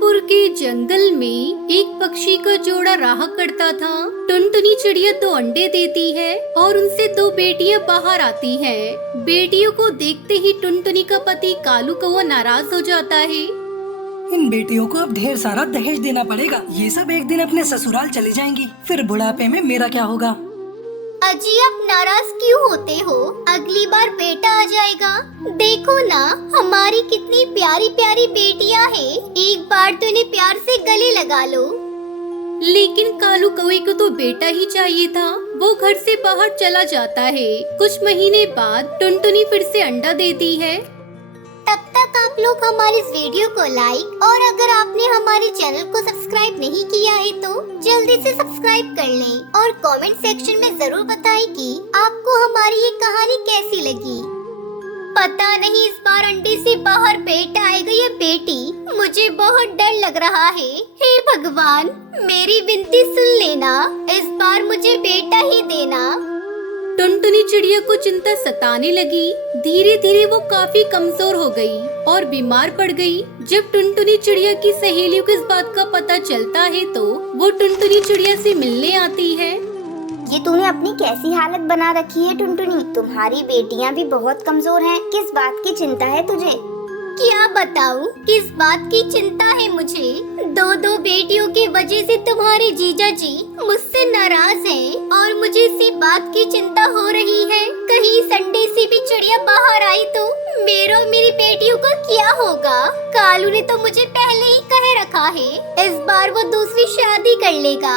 कालूपुर के जंगल में एक पक्षी का जोड़ा रहा करता था। टुनटुनी चिड़िया 2 अंडे देती है और उनसे 2 बेटियां बाहर आती हैं। बेटियों को देखते ही टुनटुनी का पति कालू कौवा नाराज हो जाता है। इन बेटियों को अब ढेर सारा दहेज देना पड़ेगा। ये सब एक दिन अपने ससुराल चली जाएंगी, फिर बुढ़ापे में मेरा क्या होगा। अजी आप नाराज क्यों होते हो? अगली बार बेटा आ जाएगा। देखो ना हमारी कितनी प्यारी प्यारी बेटियां हैं। एक बार तो इन्हें प्यार से गले लगा लो। लेकिन कालू कौवे को तो बेटा ही चाहिए था। वो घर से बाहर चला जाता है। कुछ महीने बाद टुनटुनी फिर से अंडा देती है। तब तक आप लोग हमारे इस वीडियो को लाइक और अगर आपने हमारे चैनल को सब्सक्राइब नहीं किया है तो जल्दी से सब्सक्राइब कर लें और कमेंट सेक्शन में जरूर बताएं कि आपको हमारी ये कहानी कैसी लगी। पता नहीं इस बार अंडे से बाहर बेटा आएगा या बेटी। मुझे बहुत डर लग रहा है। हे भगवान मेरी विनती सुन लेना, इस बार मुझे बेटा ही देना। टुनटुनी चिड़िया को चिंता सताने लगी। धीरे धीरे वो काफी कमजोर हो गई और बीमार पड़ गई। जब टुनटुनी चिड़िया की सहेलियों को इस बात का पता चलता है तो वो टुनटुनी चिड़िया से मिलने आती है। ये तूने अपनी कैसी हालत बना रखी है टुनटुनी? तुम्हारी बेटियां भी बहुत कमजोर हैं। किस बात की चिंता है तुझे? क्या बताऊं किस बात की चिंता है मुझे? 2 बेटियों की वजह से तुम्हारे जीजा जी मुझसे नाराज हैं और मुझे इसी बात की चिंता हो रही है। कहीं संडे से भी चिड़िया बाहर आई तो मेरी बेटियों का क्या होगा? कालू ने तो मुझे पहले ही कह रखा है इस बार वो दूसरी शादी कर लेगा।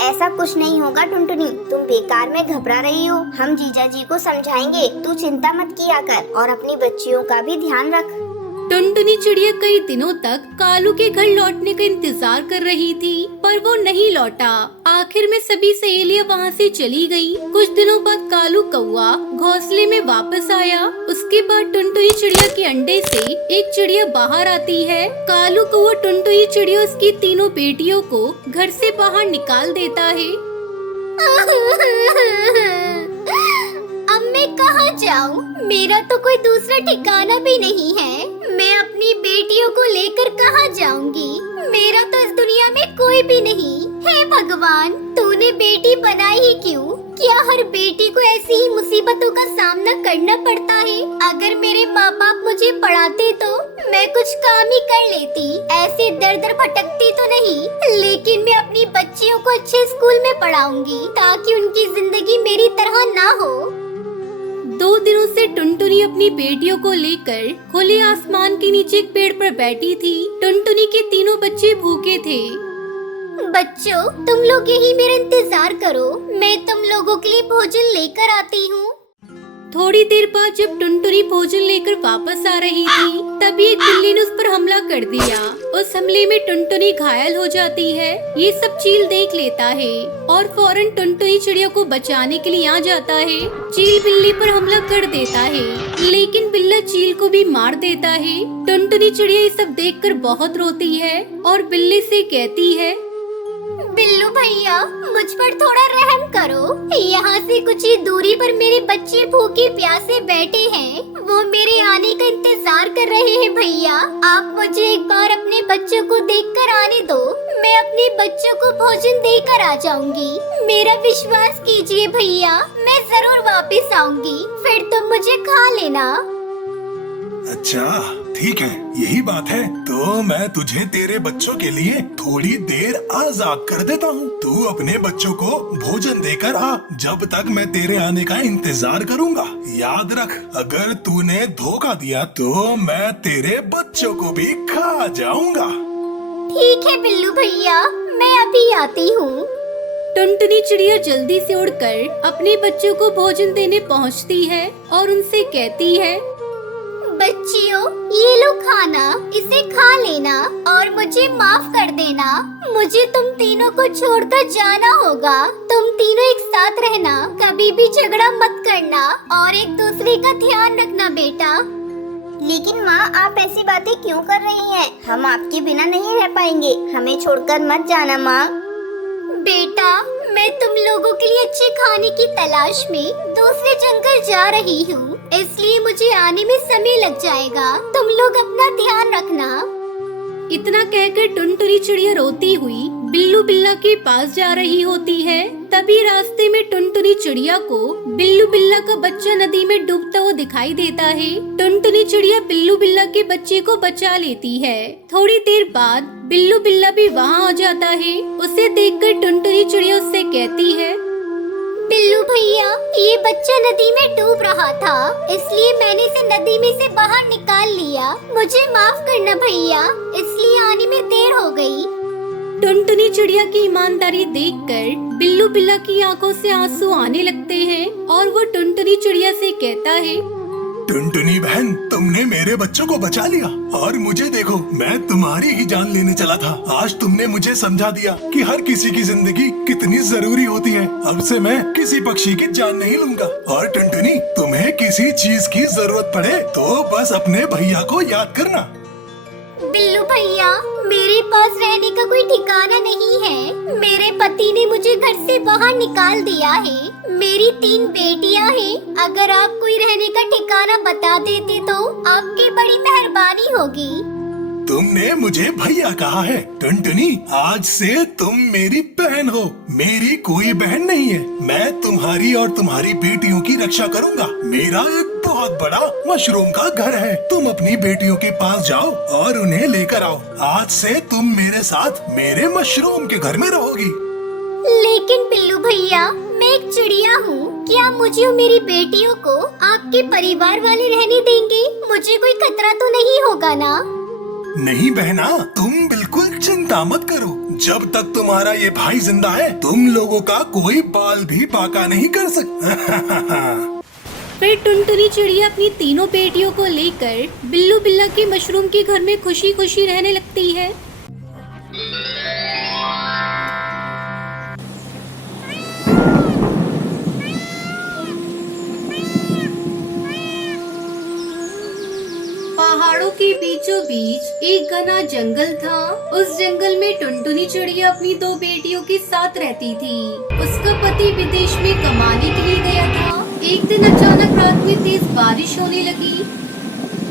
ऐसा कुछ नहीं होगा टुनटुनी, तुम बेकार में घबरा रही हो। हम जीजा जी को समझाएंगे, तू चिंता मत किया कर और अपनी बच्चियों का भी ध्यान रख। टुनटुनी चिड़िया कई दिनों तक कालू के घर लौटने का इंतजार कर रही थी पर वो नहीं लौटा। आखिर में सभी सहेलियां वहाँ से चली गयी। कुछ दिनों बाद कालू कौवा घोंसले में वापस आया। उसके बाद टुनटुनी चिड़िया के अंडे से एक चिड़िया बाहर आती है। कालू कौवा टुनटुनी चिड़िया उसकी 3 बेटियों को घर से बाहर निकाल देता है। अब मैं कहाँ जाऊँ? मेरा तो कोई दूसरा ठिकाना भी नहीं है। मैं अपनी बेटियों को लेकर कहाँ जाऊंगी? मेरा तो इस दुनिया में कोई भी नहीं। हे भगवान तूने बेटी बनाई ही क्यों? क्या हर बेटी को ऐसी ही मुसीबतों का सामना करना पड़ता है? अगर मेरे माँ बाप मुझे पढ़ाते तो मैं कुछ काम ही कर लेती। ऐसे दर दर भटकती तो नहीं। लेकिन मैं अपनी बच्चियों को अच्छे स्कूल में पढ़ाऊंगी ताकि उनकी जिंदगी मेरी तरह ना हो। 2 दिनों से टुनटुनी अपनी बेटियों को लेकर खुले आसमान के नीचे एक पेड़ पर बैठी थी। टुनटुनी के 3 बच्चे भूखे थे। बच्चों तुम लोग यही मेरा इंतजार करो, मैं तुम लोगों के लिए भोजन लेकर आती हूँ। थोड़ी देर बाद जब टुनटुनी भोजन लेकर वापस आ रही थी तभी एक बिल्ली ने उस पर हमला कर दिया। उस हमले में टुनटुनी घायल हो जाती है। ये सब चील देख लेता है और फौरन टुनटुनी चिड़िया को बचाने के लिए आ जाता है। चील बिल्ली पर हमला कर देता है लेकिन बिल्ला चील को भी मार देता है। टुनटुनी चिड़िया ये सब देखकर बहुत रोती है और बिल्ली से कहती है, बिल्लू भैया मुझ पर थोड़ा रहम करो। यहाँ से कुछ ही दूरी पर मेरे बच्चे भूखे प्यासे बैठे हैं। वो मेरे आने का इंतजार कर रहे हैं। भैया आप मुझे एक बार अपने बच्चों को देखकर आने दो। मैं अपने बच्चों को भोजन देकर आ जाऊंगी। मेरा विश्वास कीजिए भैया, मैं जरूर वापस आऊंगी। फिर तुम मुझे खा लेना। अच्छा ठीक है, यही बात है तो मैं तुझे तेरे बच्चों के लिए थोड़ी देर आजाद कर देता हूँ। तू अपने बच्चों को भोजन देकर आ, जब तक मैं तेरे आने का इंतजार करूँगा। याद रख अगर तूने धोखा दिया तो मैं तेरे बच्चों को भी खा जाऊंगा। ठीक है बिल्लू भैया, मैं अभी आती हूँ। टुनटुनी चिड़िया जल्दी से उड़कर अपने बच्चों को भोजन देने पहुँचती है और उनसे कहती है, बच्चियों ये लो खाना, इसे खा लेना और मुझे माफ कर देना। मुझे तुम तीनों को छोड़कर जाना होगा। तुम तीनों एक साथ रहना, कभी भी झगड़ा मत करना और एक दूसरे का ध्यान रखना बेटा। लेकिन माँ आप ऐसी बातें क्यों कर रही हैं? हम आपके बिना नहीं रह पाएंगे, हमें छोड़कर मत जाना माँ। बेटा मैं तुम लोगों के लिए अच्छे खाने की तलाश में दूसरे जंगल जा रही हूँ, इसलिए मुझे आने में समय लग जाएगा। तुम लोग अपना ध्यान रखना। इतना कहकर टुनटुनी चिड़िया रोती हुई बिल्लू बिल्ला के पास जा रही होती है। तभी रास्ते में टुनटुनी चिड़िया को बिल्लू बिल्ला का बच्चा नदी में डूबता हुआ दिखाई देता है। टुनटुनी चिड़िया बिल्लू बिल्ला के बच्चे को बचा लेती है। थोड़ी देर बाद बिल्लू बिल्ला भी वहाँ आ जाता है। उसे देखकर टुनटुनी चिड़िया उससे कहती है, बिल्लू भैया, ये बच्चा नदी में डूब रहा था, इसलिए मैंने इसे नदी में से बाहर निकाल लिया। मुझे माफ करना भैया, इसलिए आने में देर हो गई। टुनटुनी चिड़िया की ईमानदारी देखकर बिल्लू बिल्ला की आंखों से आंसू आने लगते हैं और वो टुनटुनी चिड़िया से कहता है, टुनटुनी बहन, तुमने मेरे बच्चों को बचा लिया और मुझे देखो, मैं तुम्हारी ही जान लेने चला था। आज तुमने मुझे समझा दिया कि हर किसी की जिंदगी कितनी जरूरी होती है। अब से मैं किसी पक्षी की जान नहीं लूंगा। और टुनटुनी, तुम्हें किसी चीज की जरूरत पड़े तो बस अपने भैया को याद करना। बिल्लू भैया, मेरे पास रहने का कोई ठिकाना नहीं है। मेरे पति ने मुझे घर से बाहर निकाल दिया है। मेरी 3 बेटियां हैं। अगर आप कोई रहने का ठिकाना बता देते तो आपकी बड़ी मेहरबानी होगी। तुमने मुझे भैया कहा है। टुनटुनी, आज से तुम मेरी बहन हो। मेरी कोई बहन नहीं है। मैं तुम्हारी और तुम्हारी बेटियों की रक्षा करूंगा। मेरा एक बहुत बड़ा मशरूम का घर है। तुम अपनी बेटियों के पास जाओ और उन्हें लेकर आओ। आज से तुम मेरे साथ मेरे मशरूम के घर में रहोगी। लेकिन बिल्लू भैया, मैं एक चिड़िया हूँ। क्या मुझे और मेरी बेटियों को आपके परिवार वाले रहने देंगे? मुझे कोई खतरा तो नहीं होगा ना? नहीं बहना, तुम बिल्कुल चिंता मत करो। जब तक तुम्हारा ये भाई जिंदा है, तुम लोगों का कोई बाल भी बाका नहीं कर सकता। फिर टुनटुनी चिड़िया अपनी तीनों बेटियों को लेकर बिल्लू बिल्ला के मशरूम के घर में खुशी खुशी रहने लगती है। पहाड़ों के बीचों बीच एक घना जंगल था। उस जंगल में टुनटुनी चिड़िया अपनी 2 बेटियों के साथ रहती थी। उसका पति विदेश में कमाने के लिए गया था। एक दिन अचानक रात में तेज बारिश होने लगी।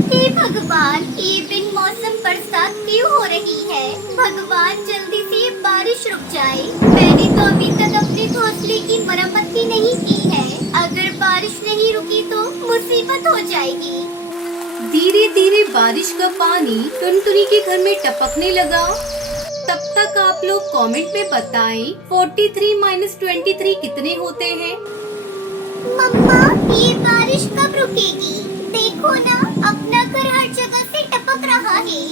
हे भगवान, ये बिन मौसम बरसात क्यों हो रही है? भगवान, जल्दी से ये बारिश रुक जाए। मैंने तो अभी तक अपने घोंसले की मरम्मत भी नहीं की है। अगर बारिश नहीं रुकी तो मुसीबत हो जाएगी। धीरे धीरे बारिश का पानी टुनटुनी के घर में टपकने लगा। तब तक आप लोग कमेंट में बताएं 43 - 23 कितने होते हैं। मम्मा, ये बारिश कब रुकेगी? देखो ना, अपना घर हर जगह से टपक रहा है।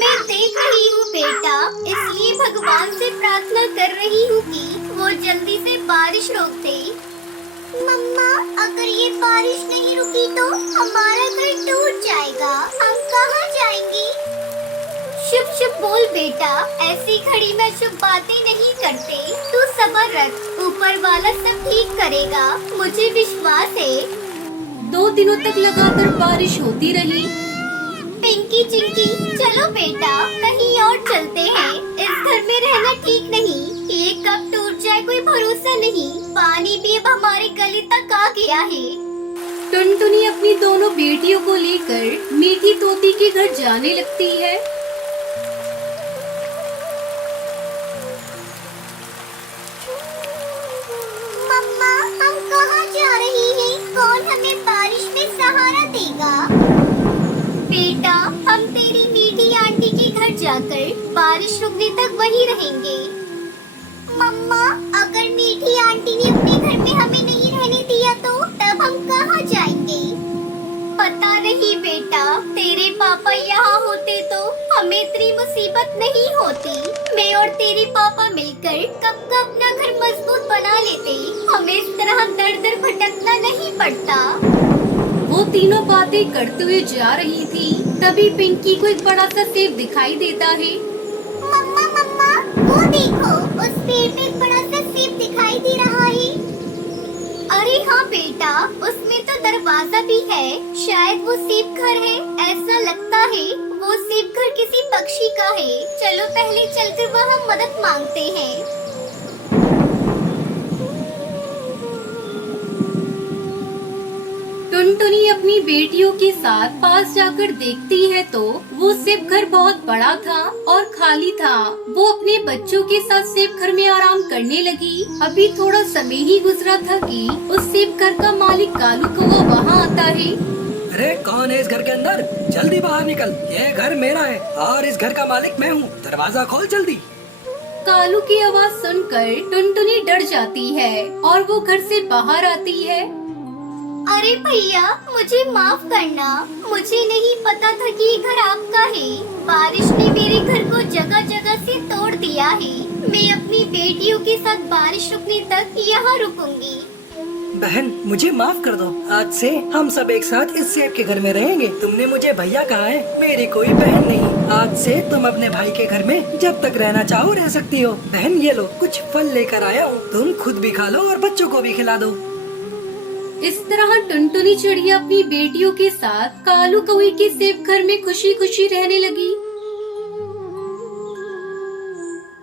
मैं देख रही हूँ बेटा, इसलिए भगवान से प्रार्थना कर रही हूँ कि वो जल्दी से बारिश रोक दे। मम्मा, अगर ये बारिश नहीं रुकी तो हमारा घर टूट जाएगा। हम कहाँ जाएंगे? शुभ शुभ बोल बेटा, ऐसी घड़ी में शुभ बातें नहीं करते। तू सब्र रख, ऊपर वाला सब ठीक करेगा, मुझे विश्वास है। 2 दिनों तक लगातार बारिश होती रही। पिंकी चिंकी, चलो बेटा, कहीं और चलते हैं। इस घर में रहना ठीक नहीं। ये कब टूट जाए कोई भरोसा नहीं। पानी भी अब हमारे गले तक आ गया है। टुनटुनी अपनी दोनों बेटियों को लेकर मीठी तोती के घर जाने लगती है। मम्मा, हम कहाँ जा रही हैं? कौन हमें बारिश में सहारा देगा? बेटा, हम तेरी मीठी आंटी के घर जाकर बारिश रुकने तक वहीं रहेंगे। मम्मा, अगर मीठी आंटी ने अपने घर में हमें नहीं रहने दिया तो तब हम कहाँ जाएंगे? पता नहीं बेटा, तेरे पापा यहाँ होते तो हमें इतनी मुसीबत नहीं होती। मैं और तेरे पापा मिलकर कब का अपना घर मजबूत बना लेते। हमें इस तरह दर दर भटकना नहीं पड़ता। वो तीनों बातें करते हुए जा रही थी। तभी पिंकी को एक बड़ा सा सेब दिखाई देता है। मम्मा मम्मा, वो देखो, उस पेड़ पे एक बड़ा सा सेब दिखाई दे रहा है। अरे हाँ बेटा, उसमें तो दरवाजा भी है। शायद वो सेब घर है। ऐसा लगता है वो सेब घर किसी पक्षी का है। चलो पहले चलकर वहाँ मदद मांगते हैं। टुनटुनी अपनी बेटियों के साथ पास जाकर देखती है तो वो सेब घर बहुत बड़ा था और खाली था। वो अपने बच्चों के साथ सेब घर में आराम करने लगी। अभी थोड़ा समय ही गुजरा था कि उस सेब घर का मालिक कालू कौवा वहाँ आता है। अरे कौन है इस घर के अंदर? जल्दी बाहर निकल, ये घर मेरा है और इस घर का मालिक मैं हूँ। दरवाजा खोल जल्दी। कालू की आवाज सुनकर टुनटुनी डर जाती है और वो घर से बाहर आती है। अरे भैया, मुझे माफ करना, मुझे नहीं पता था कि ये घर आपका है। बारिश ने मेरे घर को जगह जगह से तोड़ दिया है। मैं अपनी बेटियों के साथ बारिश रुकने तक यहाँ रुकूंगी। बहन मुझे माफ कर दो, आज से हम सब एक साथ इस सेब के घर में रहेंगे। तुमने मुझे भैया कहा है, मेरी कोई बहन नहीं। आज से तुम अपने भाई के घर में जब तक रहना चाहो रह सकती हो। बहन ये लो, कुछ फल लेकर आया हूँ, तुम खुद भी खा लो और बच्चों को भी खिला दो। इस तरह टुनटुनी चिड़िया अपनी बेटियों के साथ कालू कौवे के सेब घर में खुशी खुशी रहने लगी।